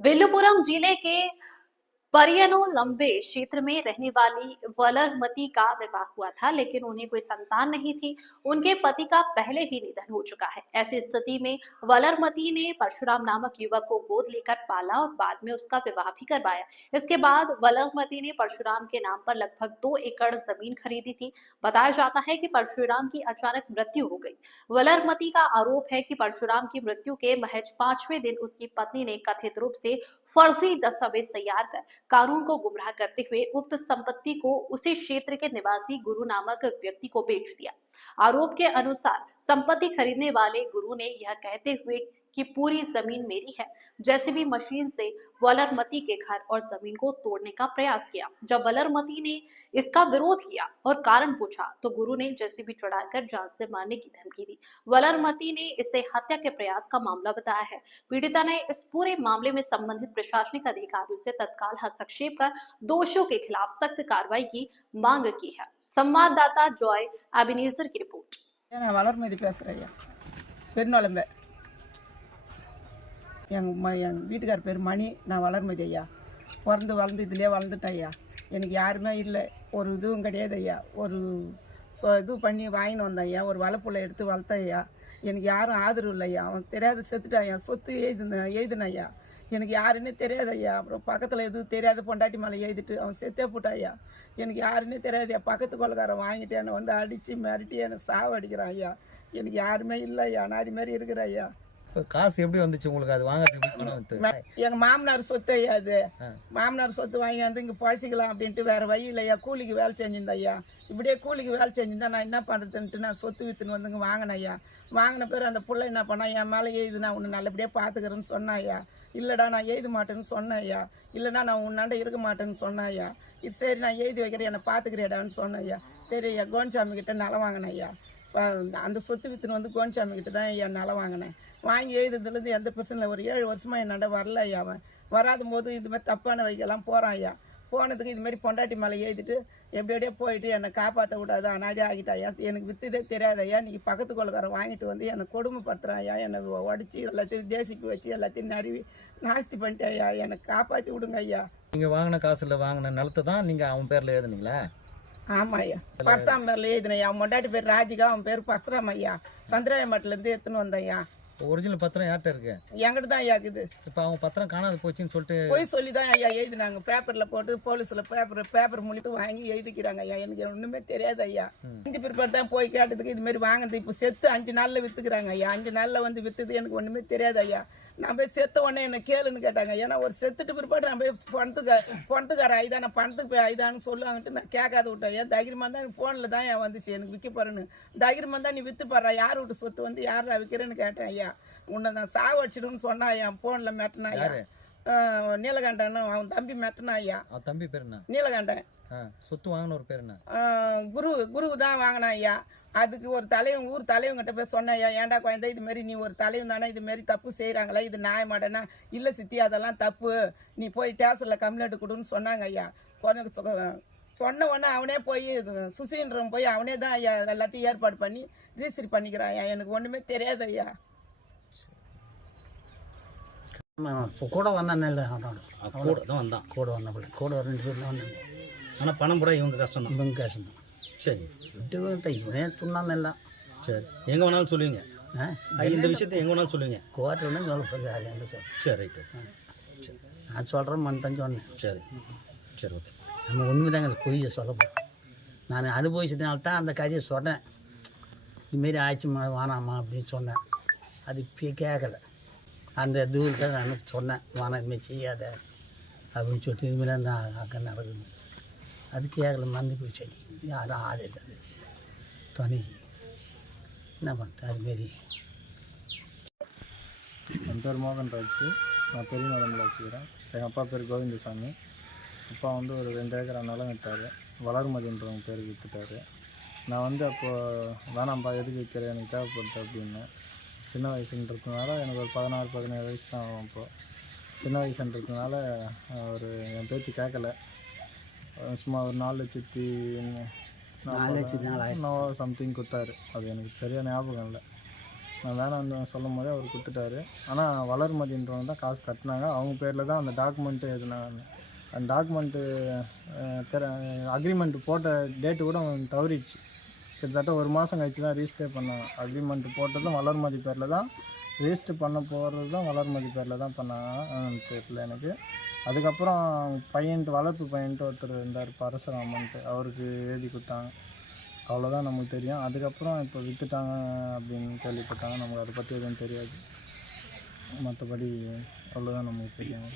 विल्लुपुरम जिले के परियनो लंबे क्षेत्र में रहने वाली वलरमती का विवाह हुआ था, लेकिन उन्हें कोई संतान नहीं थी। उनके पति का पहले ही निधन हो चुका है। ऐसी स्थिति में वलरमती ने परशुराम नामक युवक को गोद लेकर पाला और बाद में उसका विवाह भी करवाया। इसके बाद वलरमती ने परशुराम के नाम पर लगभग 2 एकड़ जमीन खरीदी थी। बताया जाता है कि परशुराम की अचानक मृत्यु हो गई। वलरमती का आरोप है कि परशुराम की मृत्यु के महज 5वें दिन उसकी पत्नी ने कथित रूप से फर्जी दस्तावेज तैयार कर कानून को गुमराह करते हुए उक्त संपत्ति को उसी क्षेत्र के निवासी गुरु नामक व्यक्ति को बेच दिया। आरोप के अनुसार संपत्ति खरीदने वाले गुरु ने यह कहते हुए कि पूरी जमीन मेरी है, जेसीबी मशीन से वलरमती के घर और जमीन को तोड़ने का प्रयास किया। जब वलरमती ने इसका विरोध किया और कारण पूछा तो गुरु ने जेसीबी चढ़ाकर जान से मारने की धमकी दी। वलरमती ने इसे हत्या के प्रयास का मामला बताया है। पीड़िता ने इस पूरे मामले में संबंधित प्रशासनिक अधिकारियों से तत्काल हस्तक्षेप कर दोषियों के खिलाफ सख्त कार्रवाई की मांग की है। संवाददाता जॉय एबिनेजर की रिपोर्ट। நான் வளர்மதி பேசுகிறேன் ஐயா. பெருநலம்பை எங்கள் வீட்டுக்கார் பேர் மணி. நான் வளர்மதி ஐயா. பிறந்து வளர்ந்து இதிலே வளர்ந்துட்டேன் ஐயா. எனக்கு யாருமே இல்லை, ஒரு இதுவும் கிடையாது ஐயா. ஒரு இது பண்ணி வாங்கின்னு வந்தேன் ஐயா. ஒரு வளப்புள்ள எடுத்து வளர்த்தேன் ஐயா. எனக்கு யாரும் ஆதரவு இல்லை ஐயா. அவன் தெரியாத செத்துட்டான் ஐயா. சொத்து எழுதினேன் ஐயா. எனக்கு யாருன்னே தெரியாது ஐயா. அப்புறம் பக்கத்தில் எதுவும் தெரியாத பொண்டாட்டி மேலே எழுதிட்டு அவன் செத்தே போட்டான் ஐயா. எனக்கு யாருன்னே தெரியாது ஐயா. பக்கத்து கொள்ளக்காரன் வாங்கிட்டு என்னை வந்து அடித்து மிரட்டி என்னை சாவு அடிக்கிறான் ஐயா. எனக்கு யாருமே இல்லை ஐயா. அனாதி மாதிரி இருக்கிற ஐயா. காசு எப்படி வந்துச்சு உங்களுக்கு? அது வாங்க எங்கள் மாமனார் சொத்து ஐயா. அது மாமனார் சொத்து வாங்கி வந்து இங்கே பசிக்கலாம் அப்படின்ட்டு வேறு வழி இல்லையா. கூலிக்கு வேலை செஞ்சிருந்தேன் ஐயா. இப்படியே கூலிக்கு வேலை செஞ்சிருந்தா நான் என்ன பண்ணுறதுன்ட்டு நான் சொத்து விற்றுன்னு வந்துங்க வாங்கினேன் ஐயா. வாங்கின பேர் அந்த பிள்ளை என்ன பண்ணா, என் மேலே எழுது நான் உன்னை நல்லபடியாக பார்த்துக்கிறேன்னு சொன்னேன் ஐயா. இல்லைடா நான் எழுத மாட்டேன்னு சொன்னேன் ஐயா. இல்லைடா நான் உன்னாண்ட இருக்க மாட்டேன்னு சொன்னேன் ஐயா. இது சரி நான் எழுதி வைக்கிறேன், என்னை பார்த்துக்கிறேடான்னு சொன்னேன் ஐயா. சரி ஐயா, கோன்சாமி கிட்ட நிலம் வாங்கினேன் ஐயா. அந்த சொத்து விற்றுன்னு வந்து கோன்சாமி கிட்ட தான் ஐயா நிலம் வாங்கினேன். வாங்கி எழுதுறதுலேருந்து எந்த பிரச்சனை இல்லை. ஒரு 7 வருஷமாக என்னாண்ட வரல ஐயா. அவன் வராத போது இதுமாதிரி தப்பான வைக்கெல்லாம் போகிறான் ஐயா. போனதுக்கு இதுமாரி பொண்டாட்டி மேலே எழுதிட்டு எப்படியே போயிட்டு என்னை காப்பாற்ற விடாது அனாதே ஆகிட்டா ஐயா. எனக்கு விற்றுதே தெரியாது ஐயா. இன்றைக்கி பக்கத்து கொள்ளக்காரன் வாங்கிட்டு வந்து என்னை கொடுமைப்படுத்துகிறான் ஐயா. என்னை உடச்சி எல்லாத்தையும் தேசிக்கு வச்சு எல்லாத்தையும் நறுவி நாஸ்தி பண்ணிட்டேன் ஐயா. என்னை காப்பாற்றி விடுங்க ஐயா. நீங்கள் வாங்கின காசில் வாங்கின நிலத்தை தான் நீங்கள் அவன் பேரில் எழுதுனீங்களா? ஆமாம் ஐயா. பரசுராம் பேரில் எழுதினேன் ஐயா. அவன் பொண்டாட்டி பேர் ராஜிகா, அவன் பேர் பரசுராம் ஐயா. சந்திராயமட்டிலேருந்து எடுத்துன்னு வந்தேன் ஐயா. ஒரிஜினல் பத்திரம் யார்கிட்ட இருக்கு? என்கிட்ட தான் ஐயா இருக்குது. இப்போ அவங்க பத்திரம் காணாது போச்சுன்னு சொல்லிட்டு போய் சொல்லி தான் ஐயா எழுதினாங்க. பேப்பரில் போட்டு போலீஸில் பேப்பர் மூலிட்டு வாங்கி எழுதிக்கிறாங்க ஐயா. எனக்கு ஒன்றுமே தெரியாது ஐயா. 5 பிற்பாடு தான் போய் கேட்டதுக்கு இதுமாரி வாங்குது. இப்போ செத்து 5 நாளில் விற்றுக்குறாங்க ஐயா. 5 நாளில் வந்து விற்றுது. எனக்கு ஒன்றுமே தெரியாது ஐயா. நான் போய் செத்த உடனே என்ன கேளுன்னு கேட்டாங்க. ஏன்னா ஒரு செத்துட்டு பிற்பாடு நான் போய் பணத்துக்கார ஐதா, நான் பணத்துக்கு போய் ஐதான்னு சொல்லுவாங்கன்ட்டு நான் கேட்காத விட்டேன். ஏன் தைரியமாக தான் ஃபோனில் தான் என் வந்துச்சு எனக்கு விற்க போகிறேன்னு. தைரியமாக தான் நீ விற்று பாடுறா, யார் விட்டு சொத்து வந்து யாரா விற்கிறேன்னு கேட்டேன் ஐயா. உன்னை நான் சாவு வச்சிடுன்னு சொன்னா ஐயா. ஃபோனில் மெட்டினா ஐயா. நீலகண்டன் அவன் தம்பி மெட்டினா ஐயா. அவன் தம்பி பேர் என்ன? நீலகண்டன். சொத்து வாங்கின ஒரு பேர் என்ன? குரு தான் வாங்கினா ஐயா. அதுக்கு ஒரு தலைவன் ஊர் தலைவங்கிட்ட போய் சொன்னேன் ஐயா. ஏன்டா குழந்தை இதுமாரி நீ ஒரு தலைவன் தானே, இதுமாரி தப்பு செய்கிறாங்களா, இது நியாயமாட்டேன்னா இல்லை சித்தி அதெல்லாம் தப்பு, நீ போய் ஸ்டேஷனில் கம்ப்ளைண்ட் கொடுன்னு சொன்னாங்க ஐயா. சொன்ன உடனே அவனே போய் சுசீன்றவன் போய் அவனே தான் ஐயா எல்லாத்தையும் ஏற்பாடு பண்ணி ரிஜிஸ்டர் பண்ணிக்கிறான் ஐயா. எனக்கு ஒன்றுமே தெரியாது ஐயா. கூட வந்தான் கூட தான் வந்தான். கூட வந்தபடி கூட 2 பேர் தான் வந்தாங்க. ஆனால் பணம் கூட இவங்க கஷ்டம் தான். இவங்க கஷ்டம் தான். சரி விட்டு இவனே துண்ணாம எல்லாம். சரி, எங்கே வேணாலும் சொல்லுவீங்க இந்த விஷயத்தை? எங்கே வேணாலும் சொல்லுவீங்க? கோர்ட்டில் சொல்ல போகிறது. சரி ரைட்டு. சரி நான் சொல்கிறேன் மண்தான் சொன்னேன். சரி சரி ஓகே. நம்ம உண்மைதாங்க பொய்யை சொல்ல போகிறோம். நான் அனுபவிச்சதுனால தான் அந்த கதையை சொன்னேன். இதுமாரி ஆச்சுமா வானாமா அப்படின்னு சொன்னேன். அது இப்போ கேட்கலை. அந்த தூரத்தை நான் சொன்னேன், வானா இதுமாரி செய்யாத அப்படின்னு சொல்லிட்டு இதுமாரி தான் அங்கே நடக்குது. அது கேட்கல, மறந்து போய் சரி யாரும் ஆள் இல்லை. அது துணைக்கு என்ன பண்ணுறது அதுமாரி. என் பேர் மோகன்ராஜ். நான் பெரிய நிலமில் வச்சுக்கிறேன். எங்கள் அப்பா பேர் கோவிந்தசாமி. அப்பா வந்து ஒரு 2 ஏக்கரா நிலம் விற்றாரு. வளர்மதின்றவங்க பேருக்கு விற்றுட்டாரு. நான் வந்து அப்போது வேணாம்ப்பா எதுக்கு விற்கிறேன், எனக்கு தேவைப்படுது அப்படின்னு. சின்ன வயசுன்றதுனால எனக்கு ஒரு 16-17 வயசு தான் ஆகும். அப்போது சின்ன வயசுன்றதுனால ஒரு என் பேச்சு கேட்கல. சும்மா ஒரு 4,40,000 சம்திங் கொடுத்தாரு. அது எனக்கு சரியான ஞாபகம் இல்லை. நான் வேணான்னு சொல்லும் போதே அவர் கொடுத்துட்டாரு. ஆனால் வளர்மதின்றவங்க தான் காசு கட்டினாங்க. அவங்க பேரில் தான் அந்த டாக்குமெண்ட்டு எழுதினாங்க. அந்த டாக்குமெண்ட்டு அக்ரிமெண்ட்டு போட்ட டேட்டு கூட தவறிச்சு. கிட்டத்தட்ட 1 மாதம் கழிச்சு தான் ரிஜிஸ்டரே பண்ணாங்க. அக்ரிமெண்ட்டு போட்டதும் வளர்மதி பேரில் தான், ரிஜிஸ்டர் பண்ண போகிறது தான் வளர்மதி பேரில் தான் பண்ணாங்க தெரியல எனக்கு. அதுக்கப்புறம் வளர்ப்பு பையன்ட்டு ஒருத்தர் இருந்தார் பரசுராமன்ட்டு, அவருக்கு எழுதி கொடுத்தாங்க. அவ்வளோதான் நமக்கு தெரியும். அதுக்கப்புறம் இப்போ விற்றுட்டாங்க அப்படின்னு கேள்விப்பட்டாங்க. நமக்கு அதை பற்றி எதுவும் தெரியாது. மற்றபடி அவ்வளோதான் நமக்கு தெரியும்.